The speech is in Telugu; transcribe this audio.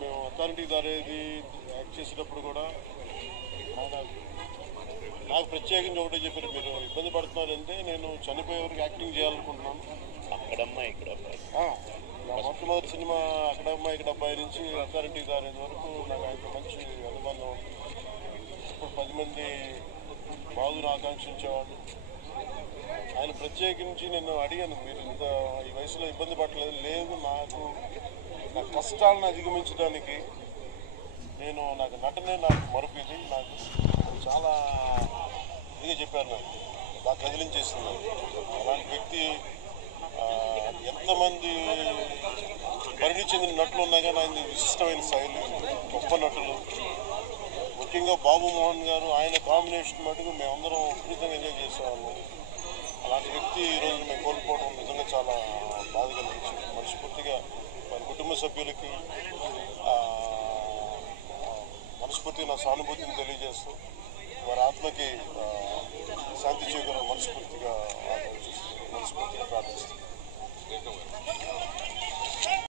మేము అథారిటీ దారేది యాక్ట్ చేసేటప్పుడు కూడా నాకు ప్రత్యేకించి ఒకటే చెప్పారు, మీరు ఇబ్బంది పడుతున్నారంటే నేను చనిపోయే వరకు యాక్టింగ్ చేయాలనుకుంటున్నాను. అక్కడమ్మా ఇక్కడ మొట్టమొదటి సినిమా అక్కడమ్మాయి ఇక్కడ అబ్బాయి నుంచి అథారిటీ దారేది వరకు నాకు ఆయనతో మంచి అనుబంధం ఉంది. ఇప్పుడు 10 మంది బాగుని ఆకాంక్షించేవాళ్ళు. ఆయన ప్రత్యేకించి నేను అడిగాను, మీరు ఇంత ఈ వయసులో ఇబ్బంది పడలేదు. లేదు, నాకు నా కష్టాలను అధిగమించడానికి నాకు నటనే నాకు మరుపుది. నాకు చాలా ఇదిగా చెప్పారు, నాకు బాగా కదిలించేస్తుంది. అలాంటి వ్యక్తి ఎంతమంది పరిణి చెందిన నటులు ఉన్నా కానీ ఆయన విశిష్టమైన శైలి, గొప్ప నటులు, ముఖ్యంగా బాబు మోహన్ గారు, ఆయన కాంబినేషన్ మటుకు మేమందరం విపరీతంగా ఎంజాయ్ చేసేవాళ్ళం. అలాంటి వ్యక్తి ఈరోజు మేము కోల్పోవడం నిజంగా చాలా బాధ కలిగించింది. మనస్ఫూర్తిగా వారి కుటుంబ సభ్యులకి మనస్ఫూర్తిగా నా సానుభూతిని తెలియజేస్తూ వారి ఆత్మకి శాంతి చేకూర మనస్ఫూర్తిగా ప్రార్థిస్తున్నాను.